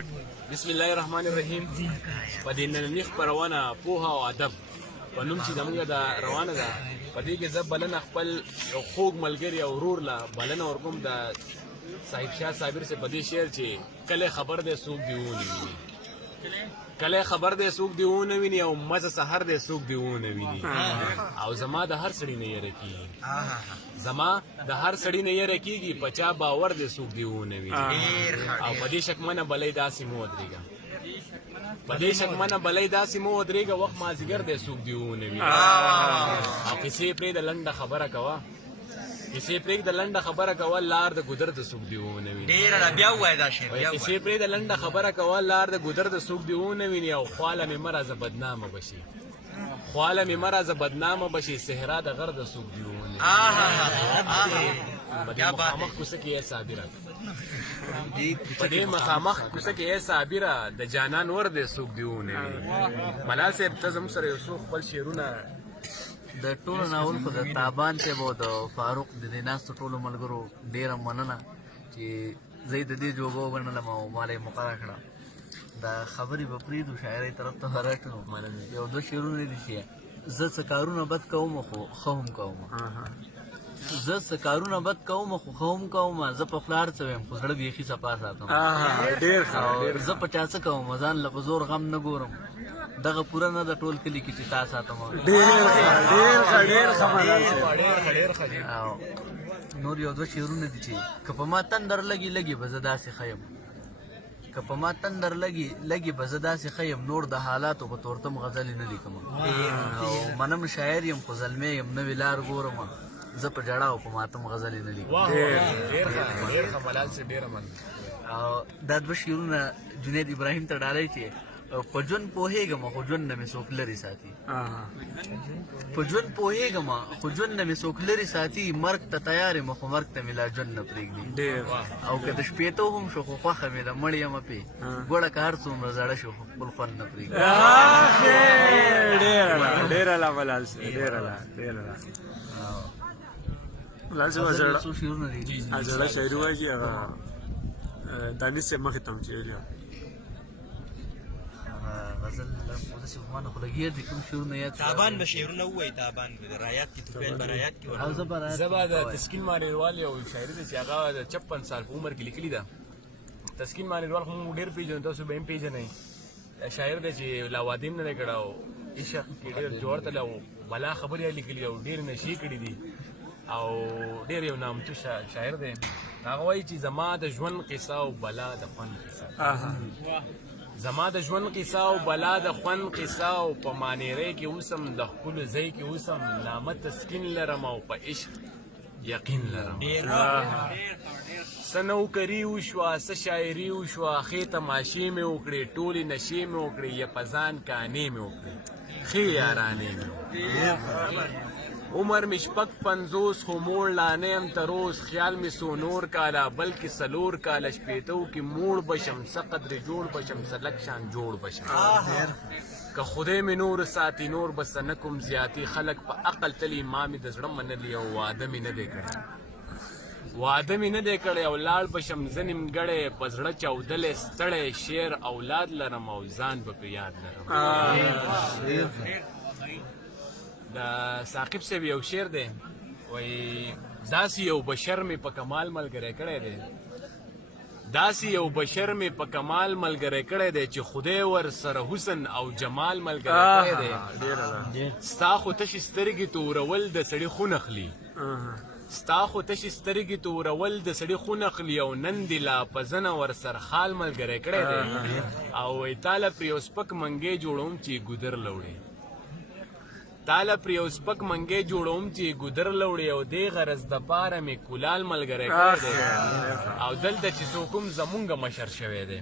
بسم الله الرحمن الرحیم. په دې نننۍ خپرونه پوهه او ادب په نوم چې زموږ د روانه ده، په دې کې زه بلنه خپل یو خوږ ملګري او ورور له بلنه ورکوم د صاحب شاه صابر سے په دې شعر چې کله خبر دی څوک دی ونه ویني، کله خبر دی څوک دی ونه ویني او مزه سحر دی څوک دی ونه ویني. او زما د هر سړي نه یره کیږي، زما د هر سړي نه یره کیږي، پچا باور دی څوک دی ونه ویني. او په دې شکمنه بلې داسې مو ودرېږه، په دې شکمنه بلې داسې مو ودرېږه، وخت مازدیګر دی څوک دی ونه ویني. او کیسې پرې د لنډه خبره کوه، کیسې پرې د لنډه خبره کوه، لار د ګودر د څوک دی ونه ویني. ډېره بیا ووایه دا شعر، بیا کیسې پرې د لنډه خبره کوه، لار د ګودر د څوک دی ونه ویني. او خواله مې مه راځه بدنامه بشي، خواله مې مه راځه بدنامه بشي، صحرا د غر د څوک دی ونه ویني. په دې مخامخ کوڅه کې یې صابره، په دې مخامخ کوڅه کې یې صابره، د جانان ور دی څوک دی ونه ویني. ملال صاحب ته زموږ سره یو څو خپل شعرونه د ټولو ناول خو د تابان صاحب او د فاروق د دې ناستو ټولو ملګرو ډېره مننه چې زه یې د دې جوګه وګڼلم او ما له یې مقرره کړه. دا خبرې به پرېږدو، شاعرۍ طرف ته ورکړو. یو دوه شعرونه دي چې زه څه کارونه بد کوم خو ښه هم کوم، زه څه کارونه بد کوم خو ښه هم کوم، زه په خوله هر څه ویم خو زړه بیخي صفا ساتم. زه په چا څه کوم ځان له په زور غم نه ګورم، دغه پوره نه د ټول کلي کې چې تا ساتم. نور یو دوه شعرونه دي چې که په ما تندر لګي لګي به زه داسې ښه یم، که په ما تندر لګي لګي به زه داسې ښه یم، نور د حالاتو په تورتم غزلې نه لیکم. او منم شاعر یم خو زلمی یم نوې لار ګورم، زه په ژړا او په ماتم غزلې نه لیکم. او دا دوه شعرونه جنید ابراهیم ته ډالۍ چې په ژوند پوهېږم خو ژوند نه مې څوک لرې ساتي، په ژوند پوهېږم خو ژوند نه مې څوک لرې ساتي، مرګ ته تیار یم خو مرګ ته مې لا ژوند نه پرېږدي. او که د شپېتو هم شو خو خوښه مې ده، مړ یم پې ګوړه که هر څومره زړه شو خو خپل خوند نه پرېږدي. څو شعرونه دي زړه شاعري وایي چې هغه دانش صاحب مخې ته هم چې ویلي غزل داسې په ما نه خو لګېږي دي کوم شعرونه یاد شول. تابان به شعرونه ووایي، تابان به رایات کې توفیل به رایات کې او زه به زه به د تسکین مانیروال یو شاعري ده چې هغه د 56 سال په عمر کې لیکلي ده. تسکین مانیروال خو موږ ډېر پېژنو، تاسو به یې هم پېژنئ. شاعر دی چې لا واده یې نه دی کړی او عشق کې ډېر جوړ تللی او بلا خبرې یې لیکلي او ډېر نشې کړي دي او ډېر یو نامتو شاعر دی. هغه وایي چې زما د ژوند قصه او بلا د خوند قصه، زما د ژوند قصه او بلا د خوند قصه، او په مانیرۍ کې اوسم د ښکلو ځای کې اوسم، نامه تسکین لرم او په عشق یقین لرم. څه نوکري وشوه، څه شاعري وشوه، ښې تماشې مې وکړې، ټولې نشې مې وکړې، یې په ځان کانې مې وکړې، ښې یارانې مې وکړې. عمر مې 55 خو موړ لا نه یم تر اوس، خیال مې څو نور کاله بلکې څلور کاله، شپېتو کې موړ بشم، څه قدرې جوړ بشم، څه لږ شان جوړ بشم. که خدای مې نور ساتي نور به څه نه کوم زیاتي، خلک په عقل تلي، ما مې د زړه منلي او واده مې نه دی کړی، واده مې نه دی کړی او لاړ بشم زه نیمګړی، په زړه چاودلی ستړی، شعر اولاد لرم او ځان به پرې یاد لرم. د ثاقب صاحب یو شعر دی، وایي داسې یو بشر مې په کمال ملګری کړی دی، داسې یو بشر مې په کمال ملګری کړی دی، چې خدای ور سره حسن او جمال ملګری کړی دی. ستا خو تشې سترګې تورول د سړي خون اخلي، ستا خو تشې سترګې تورول د سړي خون اخلي، او نن دې لا په زنه ور سرخال ملګری کړی دی. او وایي تاله پرې یو سپک منګی جوړوم چې ګودر لوړې، تاله پر یو سپک منګی جوړوم چې ګودر لوړې، او دې غرض دپاره مې کولال ملګری کړی دی. او دلته چې څوک هم زمونږ مشر شوی دی،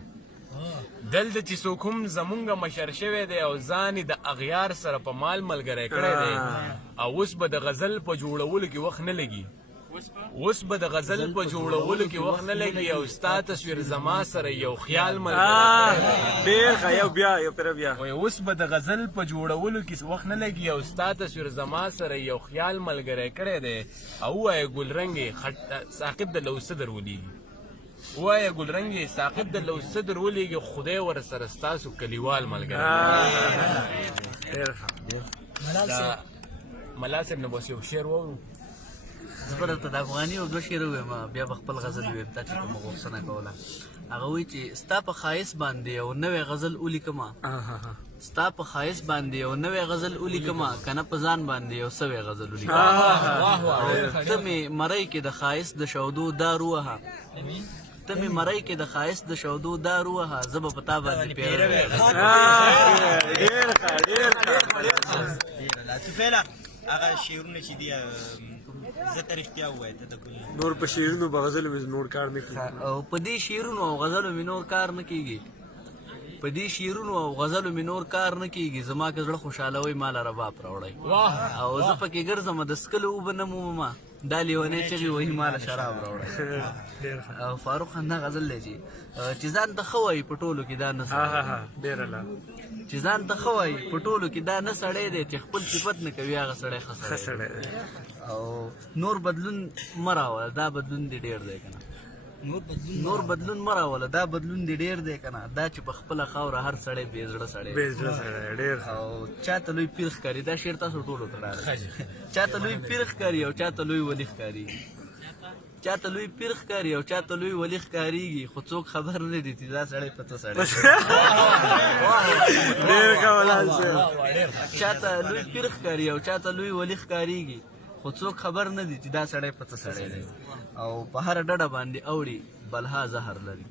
دلته چې څوک هم زمونږ مشر شوی دی، او ځان یې د اغیار سره په مال ملګری کړی دی. او اوس به د غزل په جوړولو کې وخت نه لګي، اوس به د غزل په جوړولو کې وخت نه لګي، او ستا تصویر زما سره یو خیال اوس به د غزل په جوړولو کې وخت نه لګي، او ستا تصویر زما سره یو خیال ملګری کړی دی. او وایه ګلرنګې ثاقب د لوسه در ولیږي، وایه ګلرنګې ثاقب د لو صدر ولېږي خدای ور سره ستاسو کلیوال ملګری ډېر ښه ملا صاحب نه بس یو شعر وورو زه به درته د افغاني او دوه شعر ووایم بیا به خپل غزل ووایم تا چې کومه غوښتنه کوله هغه وایي چې ستا په ښایست باندې یو نوی غزل ولیکمه ستا په ښایست باندې یو نوی غزل ولیکمه که نه په ځان باندې یو سوی غزل ولیکمه ته مې مرۍ کې د ښایست د شودو دار ووهه ته مې مرۍ کې د ښایست د شودو دار ووهه زه به په تا باندې پیره لطیفه هغه شعرونه چې دي زه ته رښتیا ووایه ته د ګل نور په شعرونو په غزلو مې نور کار نه کوي او په دې شعرونو او غزلو مې نور کار نه کیږي په دې شعرونو او غزلو مې نور کار نه کیږي زما که زړه خوشحالوي ماله رباب راوړی او زه پکې ګرځم د څکلو اوبه نه مومه دا لیونی چغې وهي ماله شراب راوړی او فاروق خان دا غزل دی چې ځان ته ښه وایي په ټولو کې دا نه چې ځان ته ښه وایي په ټولو کې دا نه سړی دی چې خپل صفت نه کوي هغه سړی ښه سړی دی او نور بدلون مه راوله دا بدلون دې ډېر دی که نه نور بدلون مه راوله دا بدلون دې ډېر دی که نه دا چې په خپله خاوره هر سړی بې زړه سړی او چاته لوی پیر ښکاري دا شعر تاسو ټولو ته ډاډه چاته لوی پیر ښکاري او چاته لوی ولي ښکاري چاته لوی پیر ښکاري او چاته لوی ولي ښکارېږي خو څوک خبر نه دي چې دا سړی په څه سړی چاته لوی پیر ښکاري او چاته لوی ولي ښکارېږي خو څوک خبر نه دي چې دا سړی په څه سړی دی او په هره ډډه باندې اوړي بلها زهر لري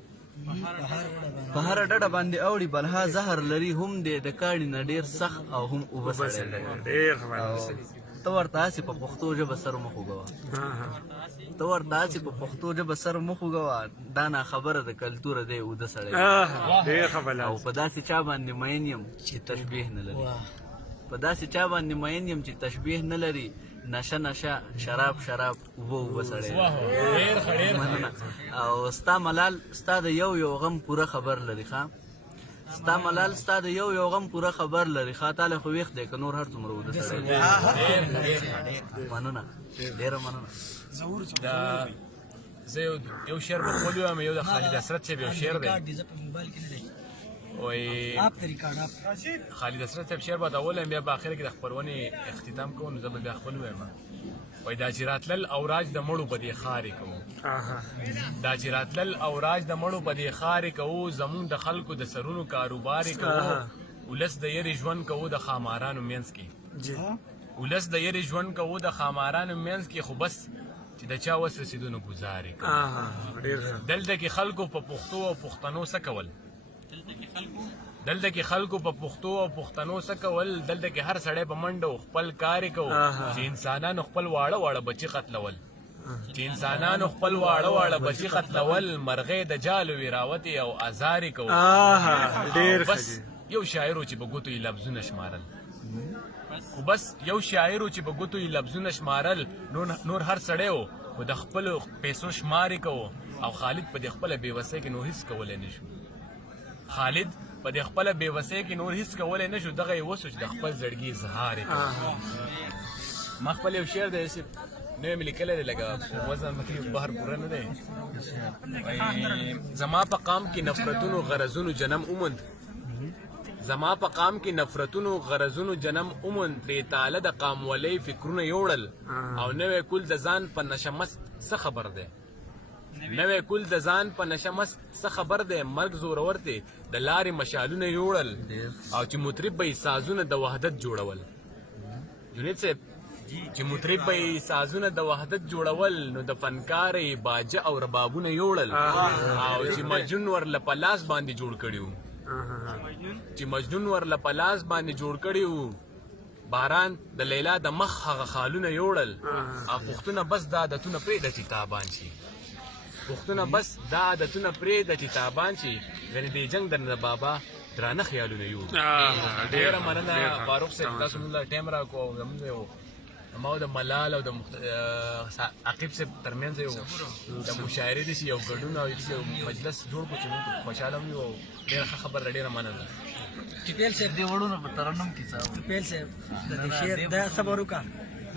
په هره ډډه باندې اوړي بلها زهر لري هم دی د کاڼي نه ډېر سخت او هم اوبه سړی ته ورته هسې په پښتو ژبه سر مخ وګوه ته ورته هسې په پښتو ژبه سر مخ وګوه دا ناخبره د کلتوره دی اوده سړی او په داسې چا باندې مین یم چې تشبیه نه لري په داسې چا باندې مین یم چې تشبیه نه لري نشه نشه شراب شراب اوبه سړی مننه او ستا ملال ستا د یو غم پوره خبر لري ښه ستا ملال ستا د یو غم پوره خبر لري ښه تاله خو ویښ دی که نور هر څومره اوده سړی مننه ډېره مننه زه یو شعر به خپل ووایم یو د خالد حسرت صاحب یو شعر دی وایي خالد حسرت صاحب شعر به د اول بیا په اخر کې د خپرونې اختتام کوو نو زه به بیا خپل ووایم وایي دا چې راتلل اوراج د مړو په دې ښارې کوو دا چې راتلل اوراج د مړو په دې ښارې کوو زمونږ د خلکو د سرونو کاروبارې کوو ولس د یرې ژوند کوو د خامارانو منځ کې ولس د یرې ژوند کوو د خامارانو منځ کې خو بس چې د چا وس رسېدو نه ګزارې کوو دلته کې خلکو په پښتو او پښتنو څه کول دلته کې خلکو په پښتو او پښتنو څه کول دلته کې هر سړی په منډو خپل کارې کوو چې انسانانو خپل واړه واړه بچي قتلول چې انسانانو خپل واړه واړه بچي قتلول مرغۍ د جالو ویراوتې او ازارې کوو بس یو شاعر چې په ګوتو یې لفظونه شمارل خو بس یو شاعر چې په ګوتو یې لفظونه شمارل نور هر سړی و خو د خپلو پیسو شمارې کوو او خالد په دې خپله بېوسۍ کې نور هېڅ کولی نه شو خالد په دې خپله بېوسۍ کې نور هېڅ کولی نه شو دغه یې وسو چې د خپل زړګي اظهار یې کوو ما خپل یو شعر دی نوی مې لیکلی دی لکه وزن مطلب بهر پوره نه دی زما په قام کې نفرتونو غرضونو جنم اومند زما په قام کې نفرتونو غرضونو جنم اومند پرې تاله د قامولۍ فکرونه یوړل او نوی کول د ځان په نشمست څه خبر دی نوی کول د ځان په نشمست څه خبر دی مرګ زورور دی د لارې مشالونه یوړل او چې مطرب به یې سازونه د وحدت جوړول جنید صاحب چې مطرب به یې سازونه د وحدت جوړول نو د فنکار یې باجه او ربابونه یوړل او چې مجنون ورله په لاس باندې جوړ کړي وو چې مجنون ورله په لاس باندې جوړ کړي وو باران د لیلا د مخ هغه خالونه یوړل او پښتونه بس دا عادتونه پرېږده چې تابان شي پښتونه بس دا عادتونه پرېږده چې تابان شي یعنې دې جنګ درنه د بابا درانه خیالونه یوړو ډېره مننه فاروق صاحب تاسو موږ له ټایم راکړو او زموږ یو ما د ملال او د عقیب صاحب ترمنځ یو د مشاعرې داسې یو ګډون او یو مجلس جوړ کړو چې موږ خوشحاله هم یو ډېره ښه خبره ده ډېره مننه ټپیل صاحب دې وړونه په ترنم کې څه ټپیل صاحب د شعر دا صبر وکړه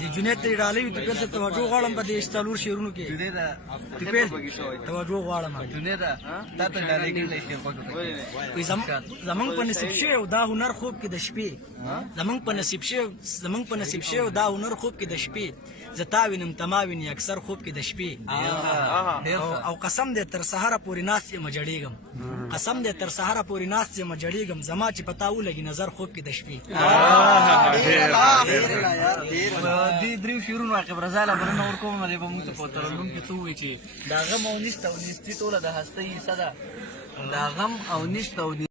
د جنید ته ډالۍ ته پیل څه توجه غواړم په دې څلور شعرونو کې پیل توجه غواړم زمونږ په نصیب شوی او دا هنر خوب کې د شپې زمونږ په نصیب شوی او دا هنر خوب کې د شپې زه تا وینم ته ما ویني اکثر خوب کې د شپې او قسم دې تر سهاره پورې ناست یم جړېږم قسم دې تر سهاره پورې ناست یم جړېږم زما چې پتا ولګي نظر خوب کې د شپې دې دریو شعرونو عقب رضا له برنه ورکوم نه به موږ ته په ترنم کې څه وایي چې دا غم او نشته او نستي ټوله د هستۍ حصه ده دا غم او نشته او